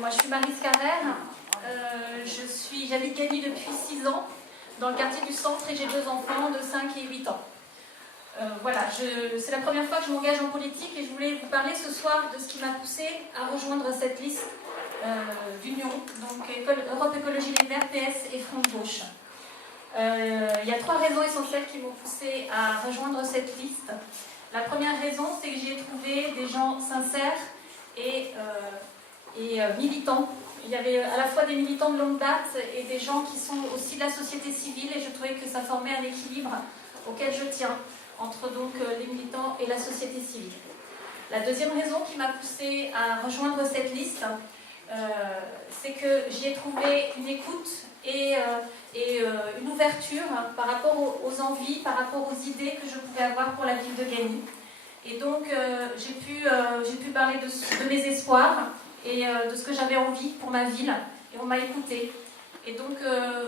Moi je suis Maryse Carrère, j'habite Gagny depuis 6 ans, dans le quartier du centre, et j'ai 2 enfants de 5 et 8 ans. Voilà, c'est la première fois que je m'engage en politique et je voulais vous parler ce soir de ce qui m'a poussée à rejoindre cette liste d'union, donc Europe Écologie Les Verts, PS et Front de Gauche. Il y a 3 raisons essentielles qui m'ont poussée à rejoindre cette liste. La première raison, c'est que j'y ai trouvé des gens sincères et militants. Il y avait à la fois des militants de longue date et des gens qui sont aussi de la société civile, et je trouvais que ça formait un équilibre auquel je tiens entre donc les militants et la société civile. La deuxième raison qui m'a poussée à rejoindre cette liste, c'est que j'y ai trouvé une écoute et une ouverture par rapport aux envies, par rapport aux idées que je pouvais avoir pour la ville de Gagny. Et donc j'ai pu parler de mes espoirs et de ce que j'avais envie pour ma ville, et on m'a écouté. Et donc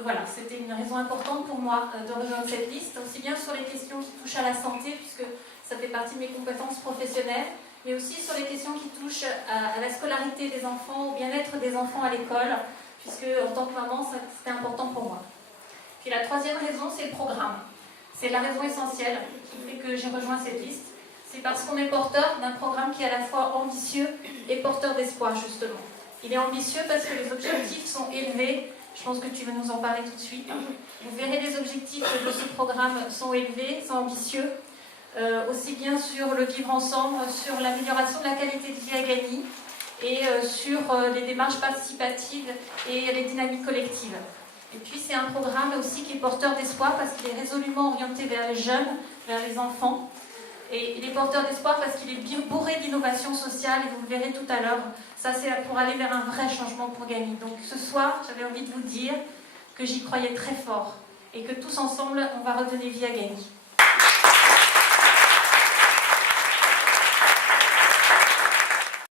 voilà, c'était une raison importante pour moi de rejoindre cette liste, aussi bien sur les questions qui touchent à la santé, puisque ça fait partie de mes compétences professionnelles, mais aussi sur les questions qui touchent à la scolarité des enfants, au bien-être des enfants à l'école, puisque en tant que maman, c'était important pour moi. Puis la troisième raison, c'est le programme. C'est la raison essentielle qui fait que j'ai rejoint cette liste. C'est parce qu'on est porteur d'un programme qui est à la fois ambitieux et porteur d'espoir, justement. Il est ambitieux parce que les objectifs sont élevés. Je pense que tu vas nous en parler tout de suite. Vous verrez, les objectifs de ce programme sont élevés, sont ambitieux, aussi bien sur le vivre ensemble, sur l'amélioration de la qualité de vie à Gagny, et sur les démarches participatives et les dynamiques collectives. Et puis c'est un programme aussi qui est porteur d'espoir parce qu'il est résolument orienté vers les jeunes, vers les enfants. Et il est porteur d'espoir parce qu'il est bourré d'innovation sociale, et vous le verrez tout à l'heure. Ça, c'est pour aller vers un vrai changement pour Gagny. Donc ce soir, j'avais envie de vous dire que j'y croyais très fort et que tous ensemble, on va redonner vie à Gagny.